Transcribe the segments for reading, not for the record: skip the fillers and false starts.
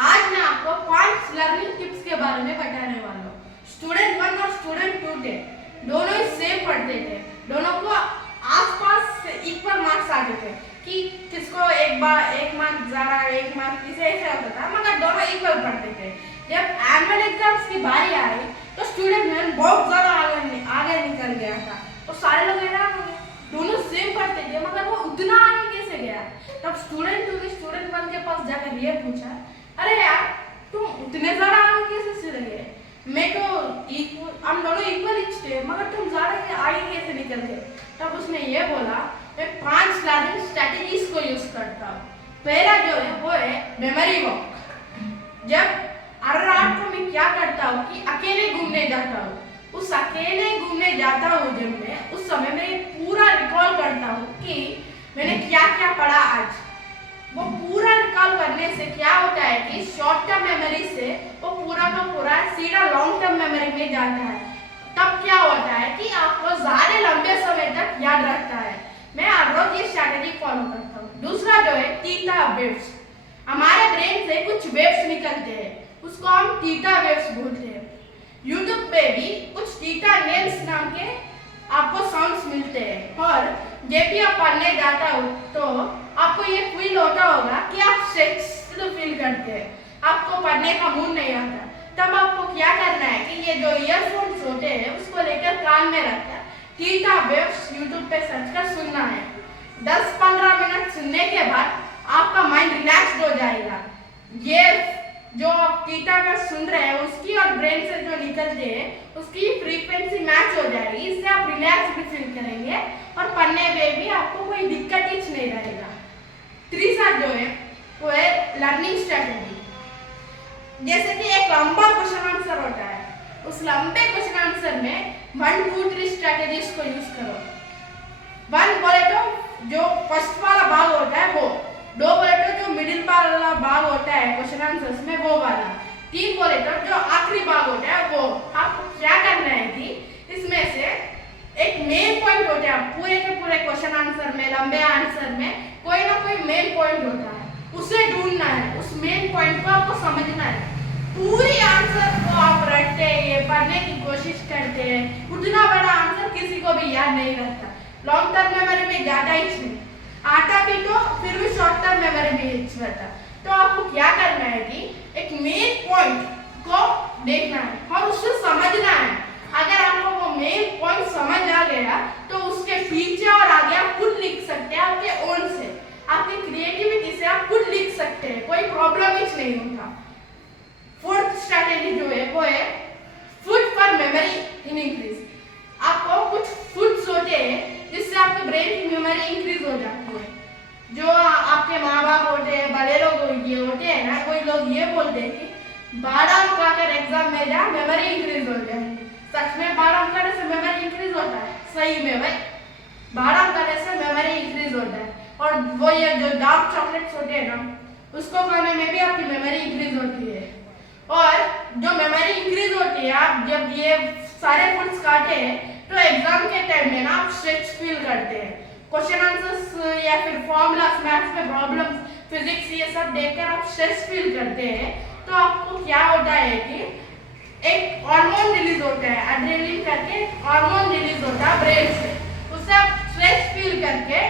आज मैं आपको 5 लर्निंग टिप्स के बारे में बताने वाला हूँ। स्टूडेंट 1 और स्टूडेंट 2 थे, दोनों ही सेम पढ़ते थे, दोनों को आसपास इक्वल मार्क्स आते थे कि किसको एक मार्क ज़्यादा, एक मार्क किसे ऐसे होता था, मगर दोनों इक्वल पढ़ते थे। जब एनुअल एग्जाम्स की बारी आई तो स्टूडेंट में बहुत ज़्यादा आगे निकल गया था, तो सारे लोग हैरान हो गए, दोनों सेम पढ़ते थे मगर वो उतना आगे कैसे गया। तब स्टूडेंट 2 ने स्टूडेंट 1 के पास जाकर ये पूछा, अरे यार तुम उतने ज़्यादा आगे कैसे चले गए, मैं तो हम दोनों इक्वल ही थे मगर तुम ज़्यादा आगे कैसे निकल गए। तब उसने ये बोला, मैं 5 लर्निंग स्ट्रैटेजीज को यूज करता हूँ। पहला जो है वो है मेमोरी वॉक। जब हर रात को मैं क्या करता हूँ कि अकेले घूमने जाता हूँ, उस अकेले घूमने जाता हूँ जब मैं उस समय मैं पूरा रिकॉल करता हूँ कि मैंने क्या क्या पढ़ा आज। वो पूरा रिकॉल करने से क्या होता है कि शॉर्ट टर्म मेमोरी से वो पूरा का पूरा सीधा लॉन्ग टर्म मेमोरी में जाता है। तब क्या होता है कि आपको ज़्यादा लंबे समय तक याद रहता है। मैं हर रोज ये स्ट्रैटेजी फॉलो करता हूँ। दूसरा जो है थीटा वेव्स। हमारे ब्रेन से कुछ वेव्स निकलते हैं, उसको हम थीटा वेव्स बोलते हैं। यूट्यूब पे भी कुछ थीटा नेल्स नाम के आपको साउंड्स मिलते हैं, और जब भी आप पढ़ने जाता हो तो आपको ये फील होता होगा कि आप स्ट्रेस्ड फील करते हैं, आपको पढ़ने का मूड नहीं आता। तब आपको क्या करना है कि ये जो ईयरफोन्स होते हैं उसको लेकर कान में रखकर थीटा वेव्स यूट्यूब पे सर्च कर सुनना है। 10-15 मिनट सुनने के बाद आपका माइंड रिलैक्स्ड हो जाएगा। ये जो आप थीटा वेव्स सुन रहे हैं उसकी और ब्रेन से जो निकलते हैं उसकी फ्रीक्वेंसी मैच हो जाएगी। इससे आप रिलैक्स भी फील करेंगे और पढ़ने में भी आपको कोई दिक्कत ही नहीं रहेगा। तीसरा जो है वो है लर्निंग स्ट्रैटेजी। जैसे कि एक लंबा क्वेश्चन आंसर होता है, उस लंबे क्वेश्चन आंसर में 1, 2, 3 स्ट्रैटेजीज को यूज करो। 1 बोले तो जो फर्स्ट वाला भाग होता है वो, 2 बोले तो जो मिडिल वाला भाग होता है क्वेश्चन आंसर्स में वो वाला, 3 बोले तो जो आखिरी भाग होता है वो। आपको क्या करना है कि इसमें से एक मेन पॉइंट होता है, पूरे के पूरे क्वेश्चन आंसर में, लंबे आंसर में कोई ना कोई मेन पॉइंट होता है, उसे ढूंढना है, उस मेन पॉइंट को आपको समझना है। पूरी आंसर को आप रटते हैं, पढ़ने की कोशिश करते हैं, उतना बड़ा आंसर किसी को भी याद नहीं रहता, लॉन्ग टर्म मेमोरी में जाता ही नहीं, आता भी तो फिर भी शॉर्ट टर्म मेमोरी में रहता। तो आपको क्या करना है कि एक मेन पॉइंट को देखना है और उससे समझना है। अगर आपको वो मेन पॉइंट समझ आ गया तो उसके पीछे और आगे आप खुद लिख सकते हैं, आपके ओन से, आपकी क्रिएटिविटी से आप खुद लिख सकते हैं, कोई प्रॉब्लम ही नहीं होता। 4th स्ट्रैटेजी जो है वो है food for memory in increase. आपको कुछ फूड्स होते हैं जिससे आपके ब्रेन की मेमोरी इंक्रीज हो जाती है। जो आपके माँ बाप होते हैं, बड़े लोग ये होते हैं ना, कोई लोग ये बोलते हैं कि बादाम खाकर एग्जाम में जा, मेमोरी इंक्रीज हो जाएगी। सच में बादाम खाने से मेमोरी इंक्रीज होता है? सही में भाई, बादाम खाने से मेमोरी इंक्रीज होता है। और वो ये जो डार्क चॉकलेट्स होते हैं ना, उसको खाने में भी आपकी मेमोरी इंक्रीज होती है। और जो मेमोरी इंक्रीज होती है, आप जब ये सारे फूड्स खाते हैं तो एग्जाम के टाइम में ना आप स्ट्रेस फील करते हैं। क्वेश्चन आंसर्स या फिर फॉर्मूलास, मैथ्स में प्रॉब्लम्स, फिजिक्स, ये सब देखकर आप स्ट्रेस फील करते हैं। तो आपको क्या होता है कि एक हार्मोन रिलीज होता है, एड्रेनलिन करके हार्मोन रिलीज होता है ब्रेन से, उससे आप स्ट्रेस फील करके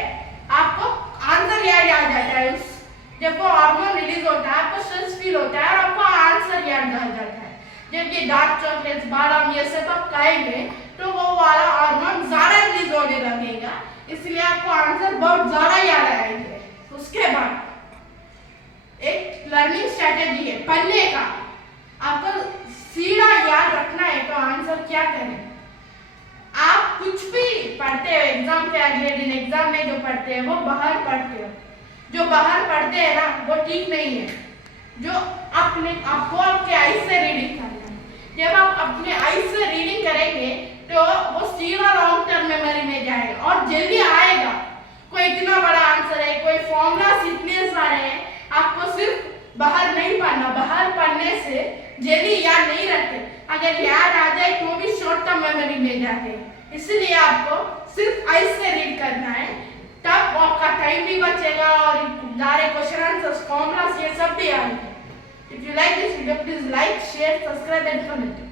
आपको आंसर याद आ जाता है। उस जब वो हार्मोन रिलीज होता है आपको स्ट्रेस फील होता है और आपको आंसर याद आ जाता है। जब ये डार्क चॉकलेट्स, बादाम ये सब आप खाएंगे तो वो वाला हार्मोन ज़्यादा रिलीज होने लगेगा, इसलिए आपको आंसर बहुत ज़्यादा याद आएंगे। उसके बाद एक लर्निंग स्ट्रैटेजी है पढ़ने का। आपको सीधा याद रखना है तो आंसर क्या करें। आप कुछ भी पढ़ते हो एग्जाम के अगले दिन, एग्जाम में जो पढ़ते हैं वो बाहर पढ़ते हो, जो बाहर पढ़ते हैं ना वो ठीक नहीं है। जो आपको आपके आईज से रीडिंग करना है। जब आप अपने आईज से रीडिंग करेंगे तो वो सीधा लॉन्ग टर्म मेमोरी में जाएगा और जल्दी आएगा। कोई इतना बड़ा आंसर है, कोई फॉर्मूला इतने सारे हैं, आपको सिर्फ बाहर नहीं पढ़ना, बाहर पढ़ने से जल्दी याद नहीं रखते, अगर याद आ जाए तो भी शॉर्ट टर्म मेमोरी में जाते हैं। इसलिए आपको सिर्फ आईज से रीड करना है, तब आपका टाइम भी बचेगा और सारे क्वेश्चन आंसर्स, फॉर्मूलास ये सब भी आएंगे। like this video, please like, share, subscribe and comment.